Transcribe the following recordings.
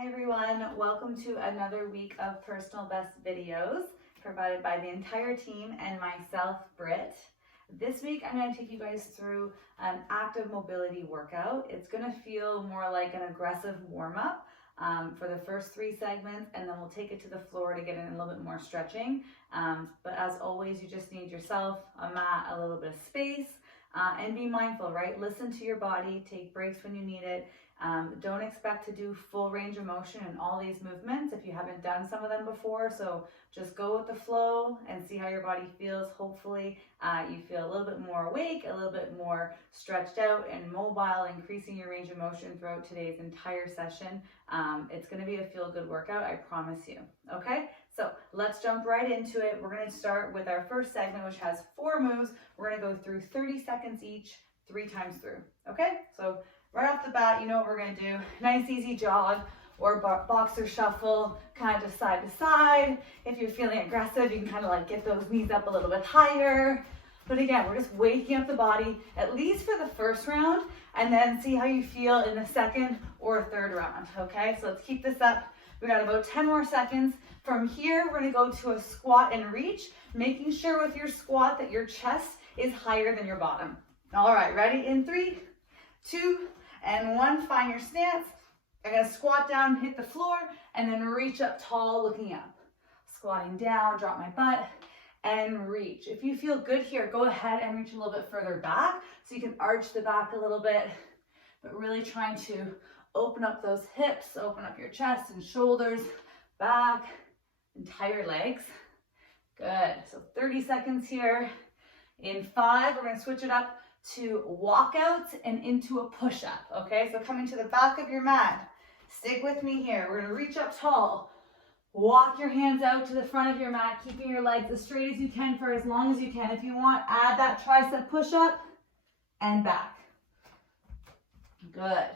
Hi everyone, welcome to another week of personal best videos provided by the entire team and myself, Britt. This week I'm going to take you guys through an active mobility workout. It's going to feel more like an aggressive warm-up for the first 3 segments, and then we'll take it to the floor to get in a little bit more stretching. But as always, you just need yourself, a mat, a little bit of space, and be mindful, right? Listen to your body, take breaks when you need it. Don't expect to do full range of motion in all these movements if you haven't done some of them before. So just go with the flow and see how your body feels. Hopefully you feel a little bit more awake, a little bit more stretched out and mobile, increasing your range of motion throughout today's entire session. It's going to be a feel-good workout, I promise you. Okay, so let's jump right into it. We're going to start with our first segment, which has 4 moves. We're going to go through 30 seconds each, 3 times through. Okay, so right off the bat, you know what we're going to do. Nice easy jog or boxer shuffle, kind of just side to side. If you're feeling aggressive, you can kind of like get those knees up a little bit higher. But again, we're just waking up the body, at least for the first round, and then see how you feel in the second or third round, okay? So let's keep this up. We got about 10 more seconds. From here, we're gonna go to a squat and reach, making sure with your squat that your chest is higher than your bottom. All right, ready? In 3, 2, and 1, find your stance. I'm gonna squat down, hit the floor, and then reach up tall, looking up. Squatting down, drop my butt, and reach. If you feel good here, go ahead and reach a little bit further back, so you can arch the back a little bit, but really trying to open up those hips, open up your chest and shoulders, back, entire legs. Good, so 30 seconds here. In 5, we're gonna switch it up to walkouts and into a push-up, okay? So coming to the back of your mat, stick with me here. We're gonna reach up tall, walk your hands out to the front of your mat, keeping your legs as straight as you can for as long as you can. If you want, add that tricep push-up and back. Good.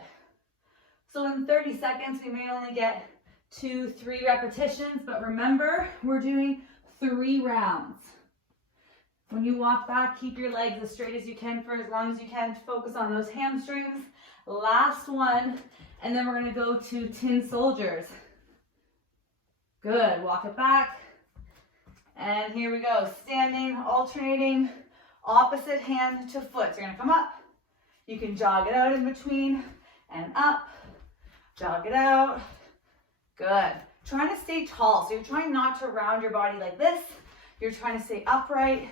So in 30 seconds, we may only get 2, 3 repetitions, but remember, we're doing 3 rounds. When you walk back, keep your legs as straight as you can for as long as you can. Focus on those hamstrings. Last one, and then we're gonna go to tin soldiers. Good, walk it back. And here we go, standing, alternating, opposite hand to foot. So you're gonna come up. You can jog it out in between and up. Jog it out. Good. Trying to stay tall. So you're trying not to round your body like this. You're trying to stay upright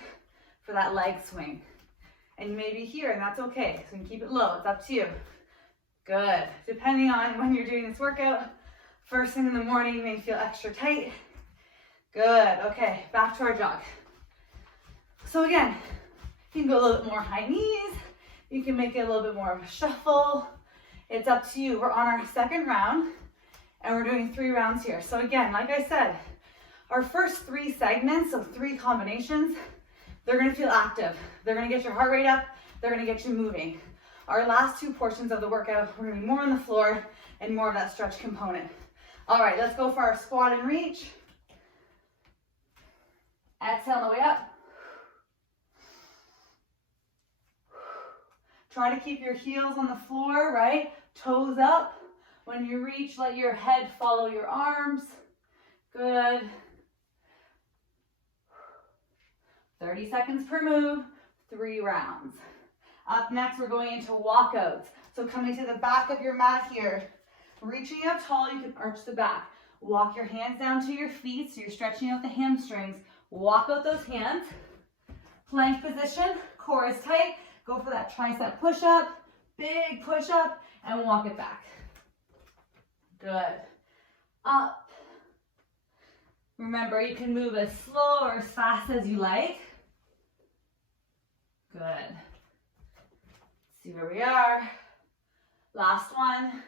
for that leg swing. And you may be here, and that's okay. So you can keep it low. It's up to you. Good. Depending on when you're doing this workout, first thing in the morning, you may feel extra tight. Good. Okay, back to our jog. So again, you can go a little bit more high knees. You can make it a little bit more of a shuffle. It's up to you. We're on our second round, and we're doing 3 rounds here. So again, like I said, our first 3 segments, so 3 combinations, they're gonna feel active. They're gonna get your heart rate up. They're gonna get you moving. Our last 2 portions of the workout, we're gonna be more on the floor and more of that stretch component. All right, let's go for our squat and reach. Exhale on the way up. Try to keep your heels on the floor, right? Toes up. When you reach, let your head follow your arms. Good. 30 seconds per move, 3 rounds. Up next, we're going into walkouts. So coming to the back of your mat here, reaching up tall, you can arch the back. Walk your hands down to your feet, so you're stretching out the hamstrings. Walk out those hands. Plank position, core is tight. Go for that tricep push-up, big push-up, and walk it back. Good. Up. Remember, you can move as slow or as fast as you like. Good. Let's see where we are. Last one.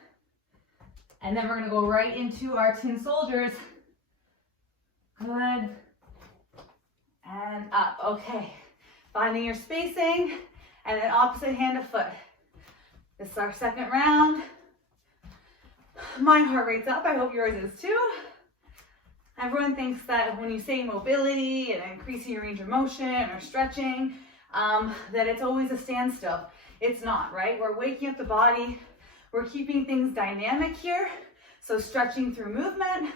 And then we're gonna go right into our tin soldiers. Good. And up, okay. Finding your spacing, and then opposite hand to foot. This is our second round. My heart rate's up, I hope yours is too. Everyone thinks that when you say mobility and increasing your range of motion or stretching, that it's always a standstill. It's not, right? We're waking up the body. We're keeping things dynamic here. So stretching through movement.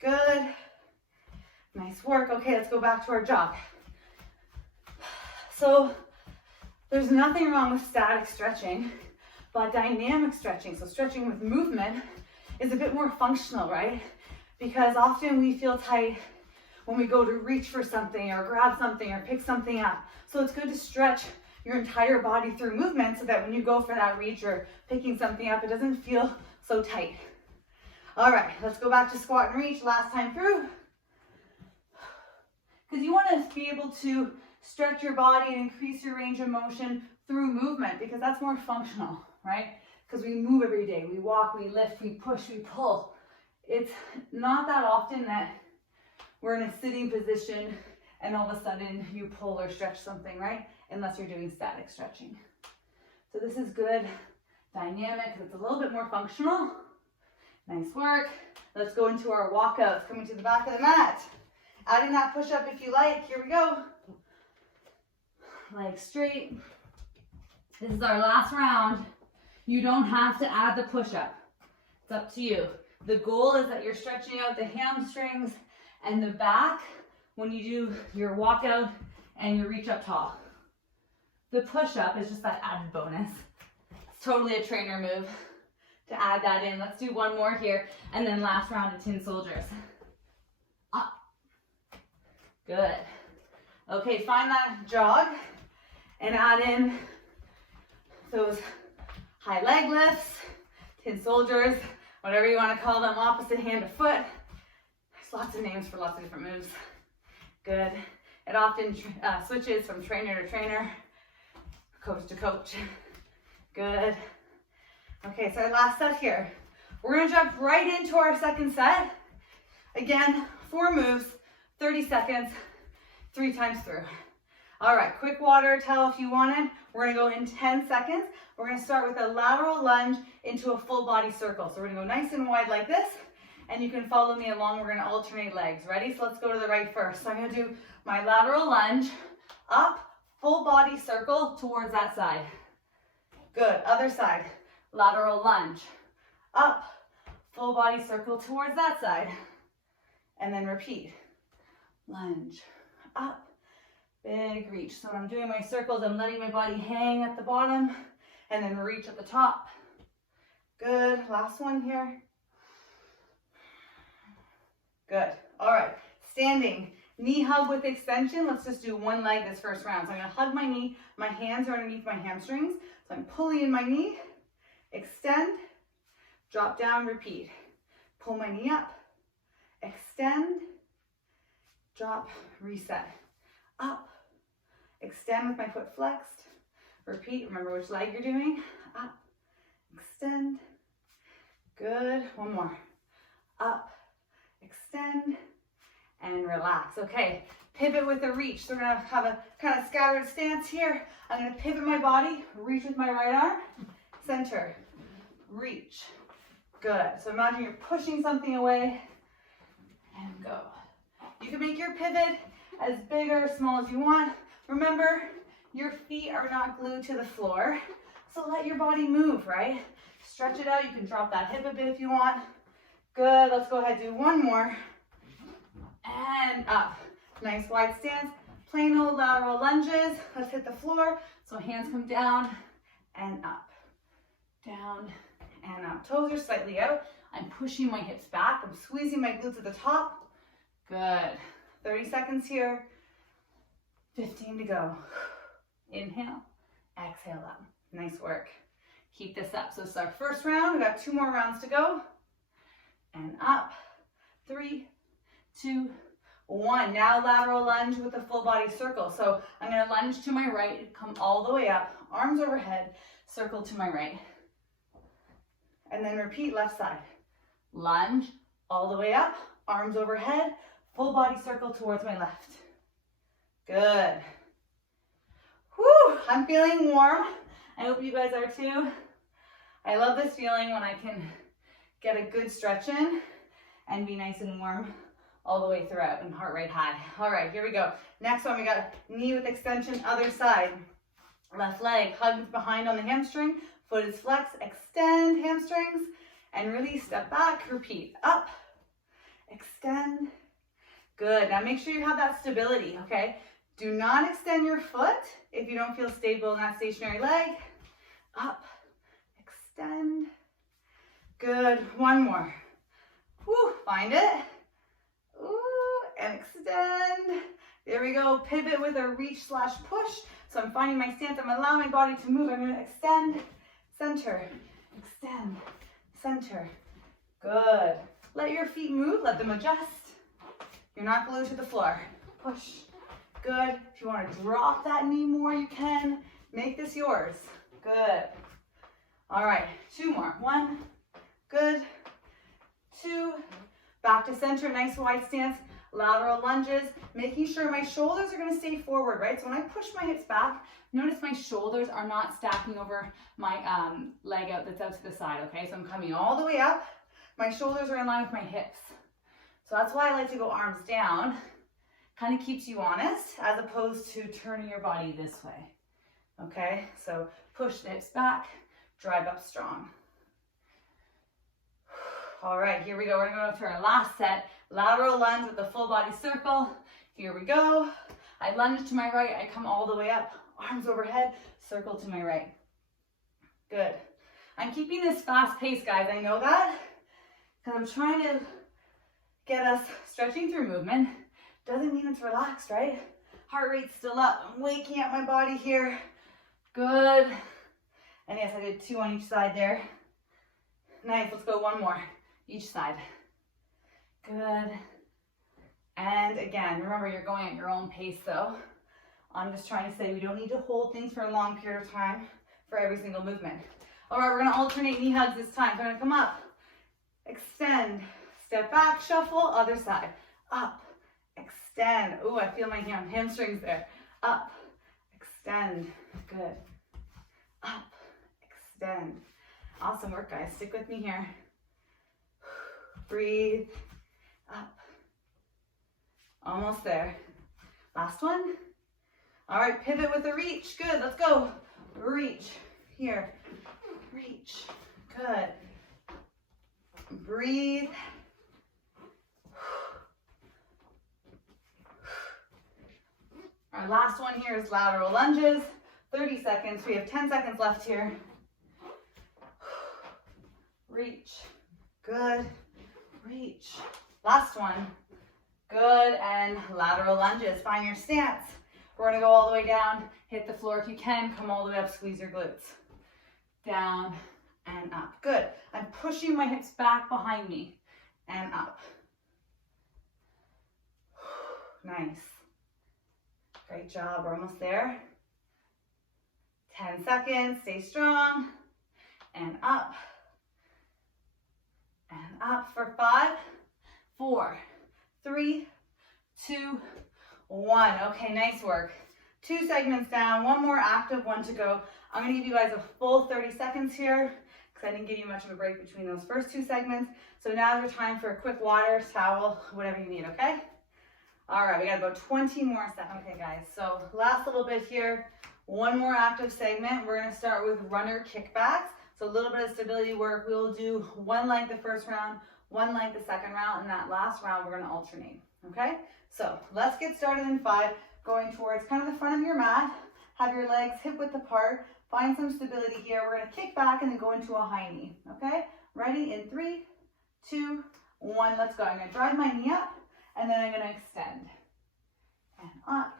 Good. Nice work. Okay, let's go back to our jog. So there's nothing wrong with static stretching, but dynamic stretching, so stretching with movement, is a bit more functional, right? Because often we feel tight when we go to reach for something or grab something or pick something up. So it's good to stretch your entire body through movement so that when you go for that reach or picking something up, it doesn't feel so tight. All right, let's go back to squat and reach last time through. Because you want to be able to stretch your body and increase your range of motion through movement, because that's more functional, right? Because we move every day. We walk, we lift, we push, we pull. It's not that often that we're in a sitting position and all of a sudden you pull or stretch something, right? Unless you're doing static stretching. So this is good, dynamic, it's a little bit more functional. Nice work. Let's go into our walkouts, coming to the back of the mat. Adding that push-up if you like. Here we go. Legs straight. This is our last round. You don't have to add the push-up. It's up to you. The goal is that you're stretching out the hamstrings and the back when you do your walkout and your reach up tall. The push-up is just that added bonus. It's totally a trainer move to add that in. Let's do one more here, and then last round of tin soldiers. Up. Good. Okay, find that jog and add in those high leg lifts, tin soldiers, whatever you want to call them, opposite hand to foot. There's lots of names for lots of different moves. Good. It often switches from trainer to trainer, coach to coach. Good. Okay, so our last set here. We're gonna jump right into our second set. Again, 4 moves, 30 seconds, 3 times through. All right, quick water towel if you want it. We're gonna go in 10 seconds. We're gonna start with a lateral lunge into a full body circle. So we're gonna go nice and wide like this, and you can follow me along. We're gonna alternate legs. Ready? So let's go to the right first. So I'm gonna do my lateral lunge, up, full body circle towards that side. Good, other side. Lateral lunge, up, full body circle towards that side. And then repeat. Lunge, up, big reach. So when I'm doing my circles, I'm letting my body hang at the bottom and then reach at the top. Good, last one here. Good, all right, standing. Knee hug with extension. Let's just do one leg this first round. So I'm gonna hug my knee. My hands are underneath my hamstrings. So I'm pulling in my knee, extend, drop down, repeat. Pull my knee up, extend, drop, reset. Up, extend with my foot flexed. Repeat, remember which leg you're doing. Up, extend. Good, one more. Up, extend, and relax. Okay, pivot with a reach. So we're gonna have a kind of scattered stance here. I'm gonna pivot my body, reach with my right arm, center, reach. Good. So imagine you're pushing something away and go. You can make your pivot as big or small as you want. Remember, your feet are not glued to the floor, so let your body move, right? Stretch it out. You can drop that hip a bit if you want. Good. Let's go ahead and do one more. And up. Nice wide stance. Plain old lateral lunges. Let's hit the floor. So hands come down and up. Down and up. Toes are slightly out. I'm pushing my hips back. I'm squeezing my glutes at the top. Good. 30 seconds here. 15 to go. Inhale. Exhale up. Nice work. Keep this up. So this is our first round. We've got 2 more rounds to go. And up. 3, 2, 1. Now lateral lunge with a full body circle. So I'm going to lunge to my right, come all the way up, arms overhead, circle to my right. And then repeat left side. Lunge all the way up, arms overhead, full body circle towards my left. Good. Whew, I'm feeling warm. I hope you guys are too. I love this feeling when I can get a good stretch in and be nice and warm all the way throughout and heart rate high. All right, here we go. Next one, we got knee with extension, other side. Left leg hugs behind on the hamstring, foot is flexed, extend hamstrings, and release, step back, repeat, up, extend, good. Now make sure you have that stability, okay? Do not extend your foot if you don't feel stable in that stationary leg, up, extend, good, one more, woo, find it, ooh, and extend, there we go, pivot with a reach slash push, so I'm finding my stance, I'm allowing my body to move, I'm gonna extend, center, extend, center, good, let your feet move, let them adjust, you're not glued to the floor, push, good, if you want to drop that knee more, you can, make this yours, good, all right, two more, one, good, two, back to center, nice wide stance, lateral lunges, making sure my shoulders are going to stay forward, right? So when I push my hips back, notice my shoulders are not stacking over my leg out that's out to the side, okay? So I'm coming all the way up, my shoulders are in line with my hips. So that's why I like to go arms down, kind of keeps you honest, as opposed to turning your body this way, okay? So push the hips back, drive up strong. All right, here we go. We're gonna go to our last set. Lateral lunge with the full body circle. Here we go. I lunge to my right, I come all the way up, arms overhead, circle to my right. Good. I'm keeping this fast pace, guys. I know that, because I'm trying to get us stretching through movement. Doesn't mean it's relaxed, right? Heart rate's still up. I'm waking up my body here. Good. And yes, I did 2 on each side there. Nice, let's go one more, each side. Good. And again, remember you're going at your own pace though. I'm just trying to say we don't need to hold things for a long period of time for every single movement. All right, we're gonna alternate knee hugs this time. So I'm gonna come up, extend, step back, shuffle, other side, up, extend. Ooh, I feel my hamstrings there. Up, extend, good. Up, extend. Awesome work, guys. Stick with me here. Breathe, up. Almost there. Last one. All right, pivot with a reach. Good, let's go. Reach, here, reach, good. Breathe. Our last one here is lateral lunges. 30 seconds, we have 10 seconds left here. Reach, good, reach. Last one, good, and lateral lunges. Find your stance. We're gonna go all the way down, hit the floor if you can, come all the way up, squeeze your glutes. Down and up, good. I'm pushing my hips back behind me and up. Nice. Great job, we're almost there. 10 seconds, stay strong, and up for 5, 4, 3, 2, 1. Okay, nice work. 2 segments down, one more active, one to go. I'm gonna give you guys a full 30 seconds here because I didn't give you much of a break between those first 2 segments. So now's your time for a quick water, towel, whatever you need, okay? All right, we got about 20 more seconds. Okay, guys, so last little bit here. One more active segment. We're gonna start with runner kickbacks. So a little bit of stability work. We'll do one leg the first round, one leg the second round, and that last round we're gonna alternate, okay? So let's get started in 5, going towards kind of the front of your mat. Have your legs hip width apart. Find some stability here. We're gonna kick back and then go into a high knee, okay? Ready in 3, 2, 1, let's go. I'm gonna drive my knee up and then I'm gonna extend. And up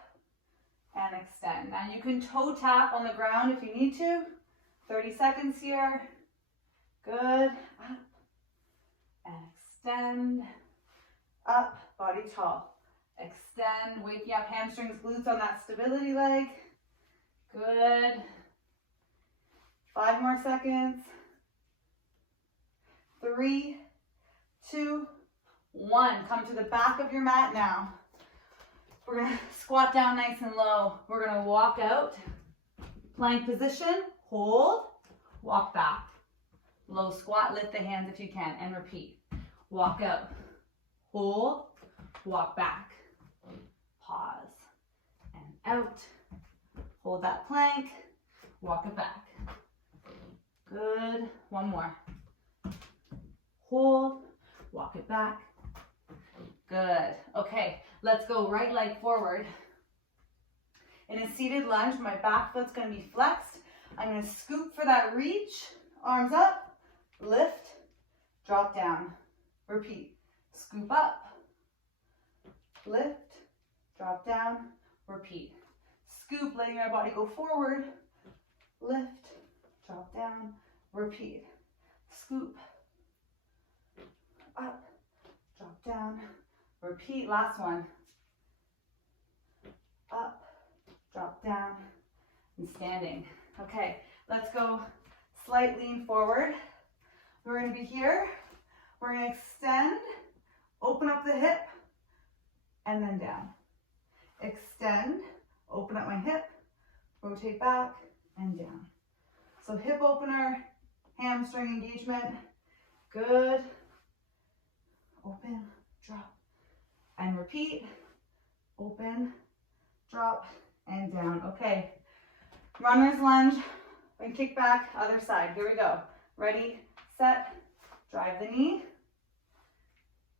and extend. Now you can toe tap on the ground if you need to. 30 seconds here. Good. Up and extend. Up, body tall. Extend, waking up hamstrings, glutes on that stability leg. Good. 5 more seconds. 3, 2, 1. Come to the back of your mat now. We're gonna squat down nice and low. We're gonna walk out, plank position, hold, walk back. Low squat, lift the hands if you can, and repeat. Walk out, hold, walk back. Pause, and out. Hold that plank, walk it back. Good, one more. hold, walk it back. Good. Okay, let's go right leg forward. In a seated lunge, my back foot's gonna be flexed. I'm gonna scoop for that reach, arms up, lift, drop down. Repeat. Scoop up, lift, drop down, repeat. Scoop, letting our body go forward, lift, drop down, repeat. Scoop, up, drop down, repeat. Last one. Up, drop down, and standing. Okay, let's go slight lean forward. We're gonna be here. We're gonna extend, open up the hip, and then down. Extend, open up my hip, rotate back, and down. So hip opener, hamstring engagement. Good. Open, drop, and repeat. Open, drop, and down. Okay. Runner's lunge, and kick back, other side. Here we go. Ready, set, drive the knee,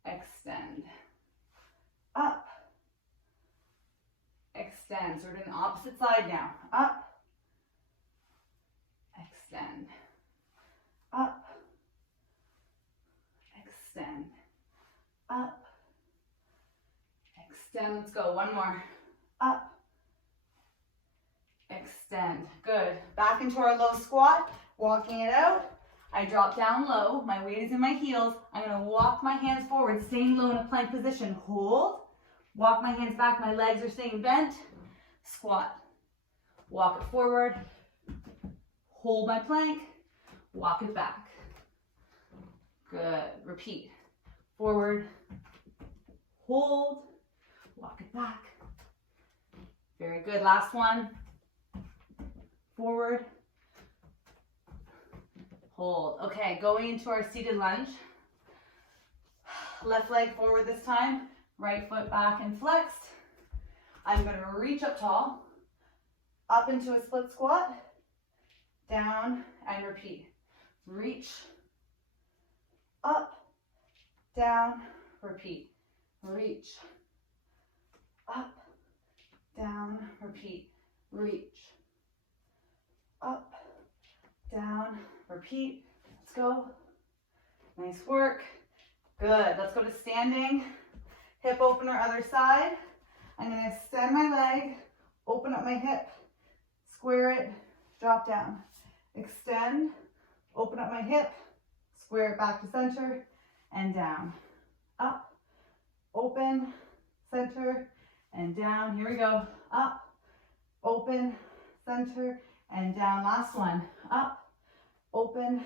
extend, up, extend. So we're doing the opposite side now. Up, extend, up, extend, up, extend. Let's go, one more. Up, extend. Good. Back into our low squat, walking it out. I drop down low, my weight is in my heels. I'm gonna walk my hands forward, staying low in a plank position. Hold, walk my hands back, my legs are staying bent. Squat, walk it forward, hold my plank, walk it back. Good, repeat. Forward, hold, walk it back. Very good, last one. Forward, hold. Okay, going into our seated lunge. Left leg forward this time, right foot back and flexed. I'm gonna reach up tall, up into a split squat, down and repeat. Reach, up, down, repeat. Reach, up, down, repeat. Reach, up, down, repeat. Let's go. Nice work. Good. Let's go to standing. Hip opener, other side. I'm going to extend my leg, open up my hip, square it, drop down. Extend, open up my hip, square it back to center, and down. Up, open, center, and down. Here we go. Up, open, center, and down. Last one. Up, open,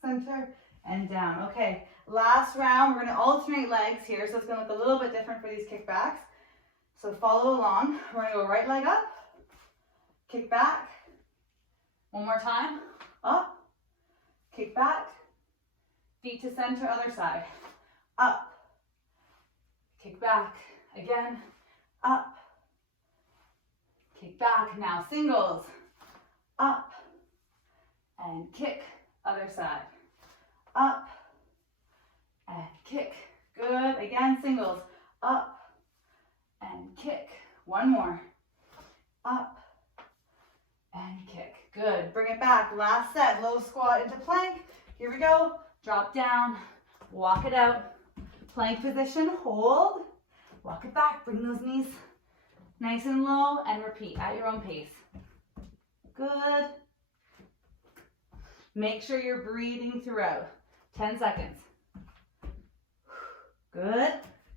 center, and down. Okay, last round. We're going to alternate legs here, so it's going to look a little bit different for these kickbacks. So follow along. We're going to go right leg up, kick back. One more time. Up, kick back, feet to center, other side. Up, kick back. Again, up, kick back. Now singles. Up, and kick, other side. Up, and kick. Good. Again, singles. Up, and kick. One more. Up, and kick. Good. Bring it back. Last set. Low squat into plank. Here we go. Drop down. Walk it out. Plank position. Hold. Walk it back. Bring those knees nice and low and repeat at your own pace. Good. Make sure you're breathing throughout. 10 seconds. Good.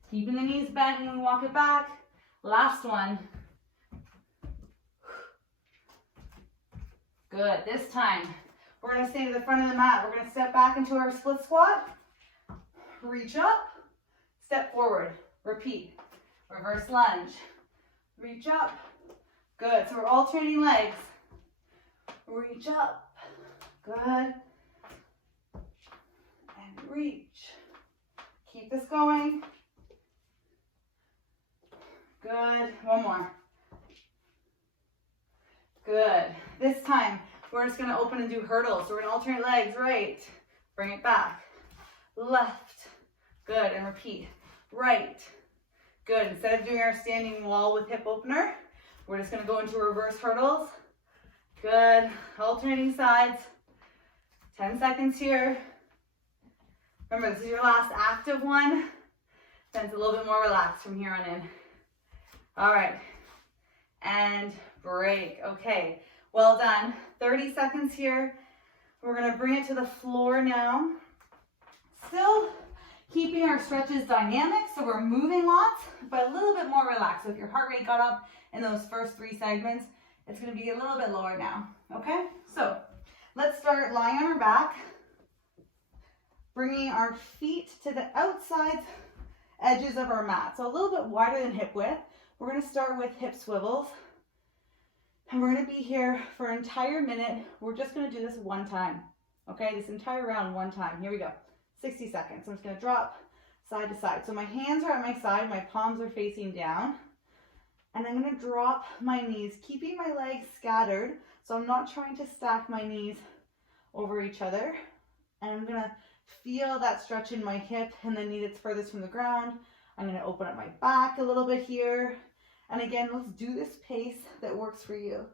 Keeping the knees bent when we walk it back. Last one. Good. This time, we're going to stay to the front of the mat. We're going to step back into our split squat. Reach up. Step forward. Repeat. Reverse lunge. Reach up. Good. So we're alternating legs. Reach up. Good. And reach. Keep this going. Good. One more. Good. This time, we're just going to open and do hurdles. So we're going to alternate legs. Right. Bring it back. left, good, and repeat, right, good. Instead of doing our standing wall with hip opener, we're just gonna go into reverse hurdles, good, alternating sides, 10 seconds here. Remember, this is your last active one, then it's a little bit more relaxed from here on in. All right, and break, okay, well done. 30 seconds here. We're gonna bring it to the floor now. Still keeping our stretches dynamic, so we're moving lots, but a little bit more relaxed. So if your heart rate got up in those first 3 segments, it's gonna be a little bit lower now, okay? So let's start lying on our back, bringing our feet to the outside edges of our mat. So a little bit wider than hip width. We're gonna start with hip swivels. And we're gonna be here for an entire minute. We're just gonna do this one time, okay? This entire round one time. Here we go, 60 seconds. I'm just gonna drop side to side. So my hands are at my side, my palms are facing down. And I'm gonna drop my knees, keeping my legs scattered. So I'm not trying to stack my knees over each other. And I'm gonna feel that stretch in my hip and the knee that's furthest from the ground. I'm gonna open up my back a little bit here. And again, let's do this pace that works for you.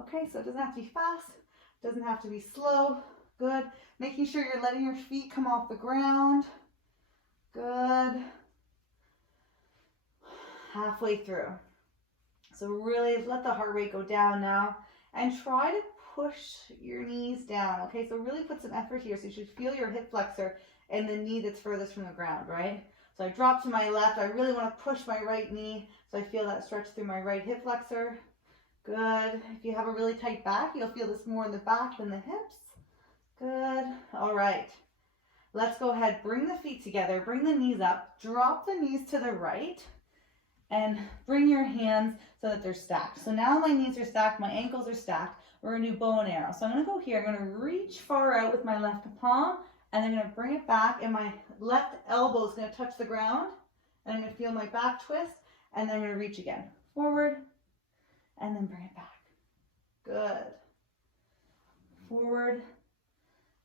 Okay, so it doesn't have to be fast, it doesn't have to be slow. Good. Making sure you're letting your feet come off the ground. Good. Halfway through. So really let the heart rate go down now and try to push your knees down. Okay, so really put some effort here. So you should feel your hip flexor and the knee that's furthest from the ground, right? So I drop to my left. I really want to push my right knee so I feel that stretch through my right hip flexor. Good. If you have a really tight back, you'll feel this more in the back than the hips. Good. All right. Let's go ahead. Bring the feet together. Bring the knees up. Drop the knees to the right and bring your hands so that they're stacked. So now my knees are stacked. My ankles are stacked. We're going to do bow and arrow. So I'm going to go here. I'm going to reach far out with my left palm. And I'm going to bring it back, and my left elbow is going to touch the ground. And I'm going to feel my back twist, and then I'm going to reach again. Forward, and then bring it back. Good. Forward,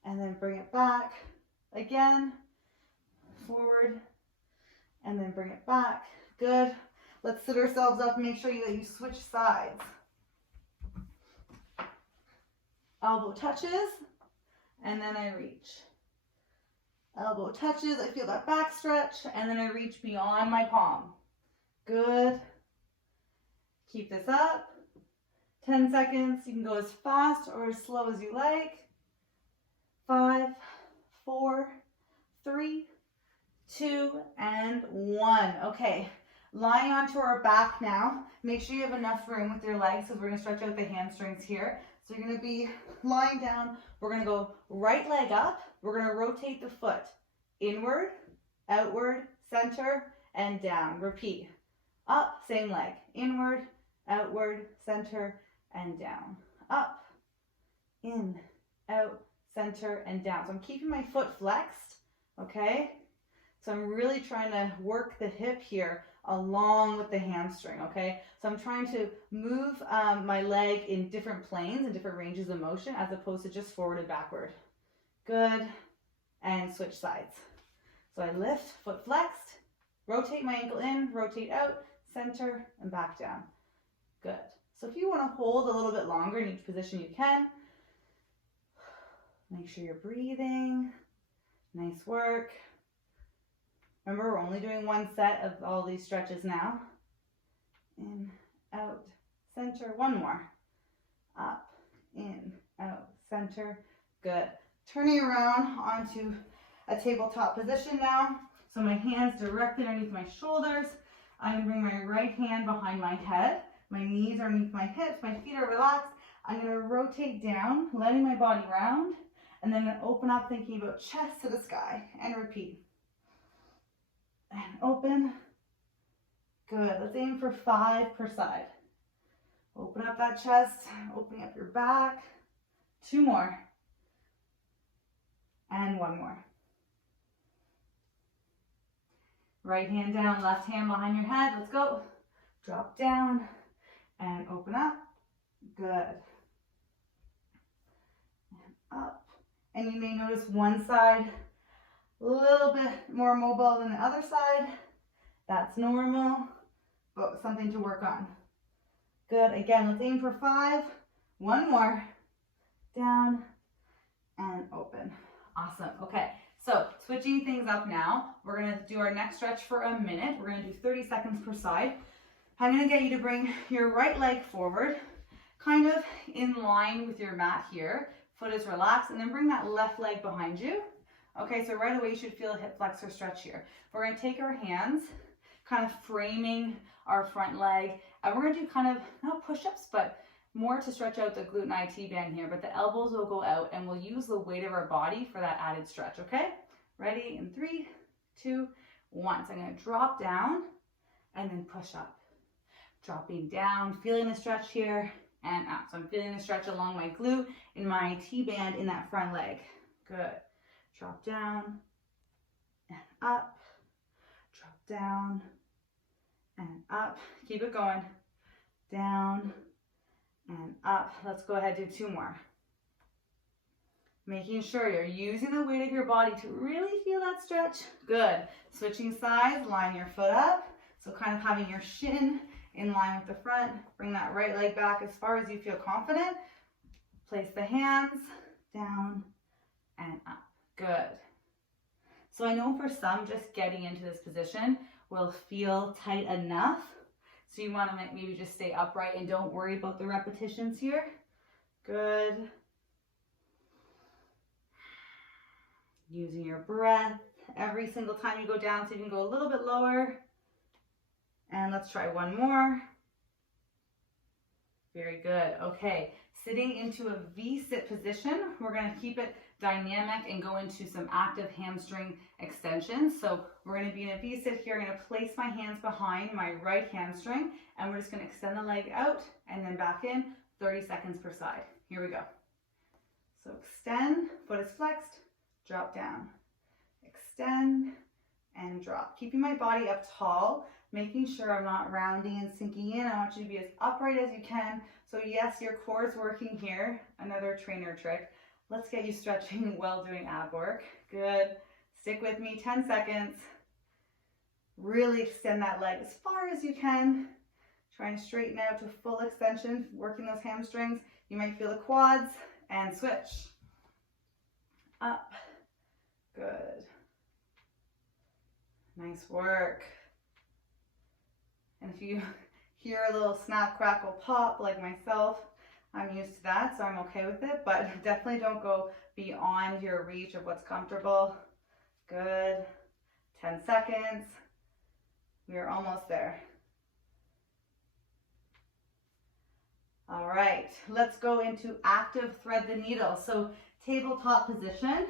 and then bring it back. Again. Forward, and then bring it back. Good. Let's sit ourselves up and make sure that you switch sides. Elbow touches, and then I reach. Elbow touches, I feel that back stretch, and then I reach beyond my palm. Good. Keep this up. 10 seconds. You can go as fast or as slow as you like. 5, 4, 3, 2, and 1. Okay, lying onto our back now. Make sure you have enough room with your legs because we're going to stretch out the hamstrings here. So you're going to be lying down. We're going to go right leg up. We're going to rotate the foot inward, outward, center, and down. Repeat. Up, same leg. Inward, outward, center, and down. Up, in, out, center, and down. So I'm keeping my foot flexed, okay? So I'm really trying to work the hip here along with the hamstring, okay? So I'm trying to move my leg in different planes and different ranges of motion as opposed to just forward and backward. Good. And switch sides. So I lift, foot flexed, rotate my ankle in, rotate out, center, and back down. Good. So if you want to hold a little bit longer in each position, you can. Make sure you're breathing. Nice work. Remember, we're only doing one set of all these stretches now. In, out, center. One more. Up, in, out, center. Good. Turning around onto a tabletop position now. So my hands directly underneath my shoulders. I'm going to bring my right hand behind my head. My knees are underneath my hips. My feet are relaxed. I'm going to rotate down, letting my body round. And then I'm going to open up, thinking about chest to the sky. And repeat. And open. Good. Let's aim for 5 per side. Open up that chest. Opening up your back. 2 more. And 1 more. Right hand down, left hand behind your head. Let's go. Drop down and open up. Good. And up. And you may notice one side A little bit more mobile than the other side. That's normal, but something to work on. Good. Again, let's aim for 5. One more. Down and open. Awesome. Okay. So switching things up now, we're going to do our neck stretch for a minute. We're going to do 30 seconds per side. I'm going to get you to bring your right leg forward, kind of in line with your mat here. Foot is relaxed, and then bring that left leg behind you. Okay, so right away you should feel a hip flexor stretch here. We're going to take our hands, kind of framing our front leg, and we're going to do kind of, not push-ups, but more to stretch out the glute and IT band here, but the elbows will go out and we'll use the weight of our body for that added stretch, okay? Ready? In 3, 2, 1. So I'm going to drop down and then push up. Dropping down, feeling the stretch here and up. So I'm feeling the stretch along my glute and my IT band in that front leg. Good. Drop down and up. Drop down and up. Keep it going. Down and up. Let's go ahead and do 2 more. Making sure you're using the weight of your body to really feel that stretch. Good. Switching sides, line your foot up. So kind of having your shin in line with the front. Bring that right leg back as far as you feel confident. Place the hands down and up. Good. So I know for some, just getting into this position will feel tight enough. So you want to maybe just stay upright and don't worry about the repetitions here. Good. Using your breath every single time you go down, so you can go a little bit lower. And let's try 1 more. Very good. Okay, sitting into a V-sit position. We're going to keep it dynamic and go into some active hamstring extensions. So we're going to be in a V-sit here. I'm going to place my hands behind my right hamstring, and we're just going to extend the leg out and then back in, 30 seconds per side. Here we go. So extend, foot is flexed, drop down. Extend and drop. Keeping my body up tall, making sure I'm not rounding and sinking in. I want you to be as upright as you can. So yes, your core is working here. Another trainer trick. Let's get you stretching while doing ab work. Good. Stick with me, 10 seconds. Really extend that leg as far as you can. Try and straighten out to full extension, working those hamstrings. You might feel the quads, and switch. Up. Good. Nice work. And if you hear a little snap, crackle, pop like myself, I'm used to that, so I'm okay with it, but definitely don't go beyond your reach of what's comfortable. Good. 10 seconds. We are almost there. All right, let's go into active thread the needle. So tabletop position.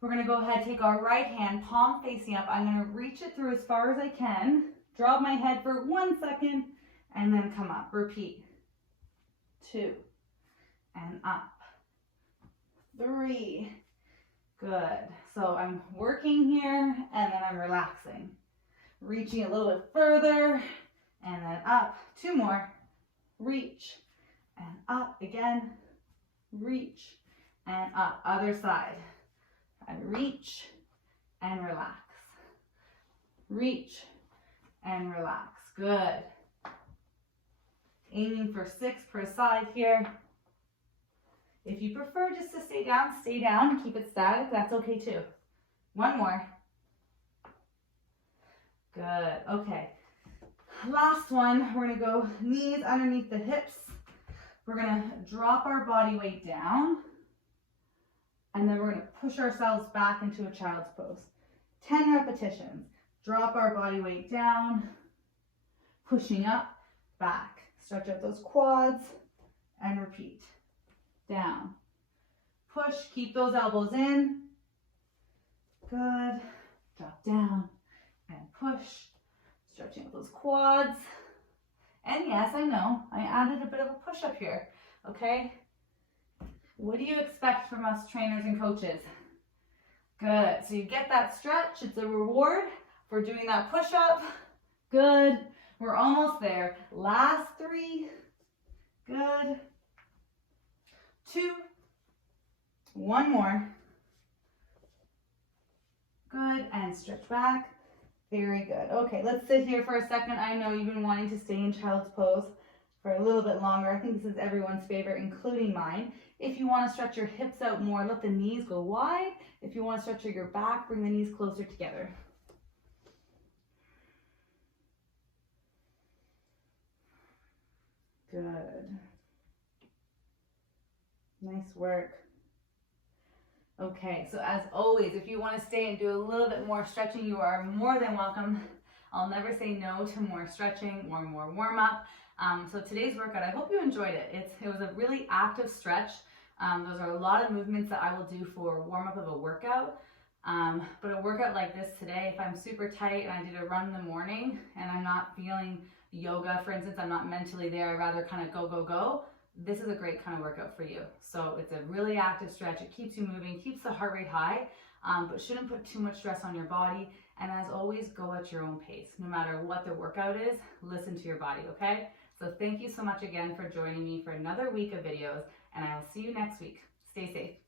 We're going to go ahead, take our right hand, palm facing up. I'm going to reach it through as far as I can. Drop my head for 1 second and then come up. Repeat. 2 and up. 3. Good. So I'm working here and then I'm relaxing. Reaching a little bit further and then up. 2 more. Reach and up again. Reach and up. Other side. And reach and relax. Reach and relax. Good. Aiming for 6 per side here. If you prefer just to stay down, keep it static, that's okay too. 1 more. Good, okay. Last one, we're gonna go knees underneath the hips. We're gonna drop our body weight down, and then we're gonna push ourselves back into a child's pose. 10 repetitions. Drop our body weight down, pushing up, back. Stretch out those quads, and repeat. Down. Push, keep those elbows in. Good. Drop down and push. Stretching out those quads. And yes, I know, I added a bit of a push-up here, okay? What do you expect from us trainers and coaches? Good, so you get that stretch, it's a reward for doing that push-up. Good, we're almost there. Last 3, good. 2, 1 more. Good, and stretch back. Very good. Okay, let's sit here for a second. I know you've been wanting to stay in child's pose for a little bit longer. I think this is everyone's favorite, including mine. If you want to stretch your hips out more, let the knees go wide. If you want to stretch your back, bring the knees closer together. Good. Nice work. Okay, so as always, if you want to stay and do a little bit more stretching, you are more than welcome. I'll never say no to more stretching or more warm up. So today's workout, I hope you enjoyed it. It was a really active stretch. Those are a lot of movements that I will do for warm up of a workout. But a workout like this today, if I'm super tight and I did a run in the morning and I'm not feeling yoga, for instance, I'm not mentally there, I'd rather kind of go, this is a great kind of workout for you. So it's a really active stretch. It keeps you moving, keeps the heart rate high, but shouldn't put too much stress on your body. And as always, go at your own pace. No matter what the workout is, listen to your body, okay? So thank you so much again for joining me for another week of videos, and I will see you next week. Stay safe.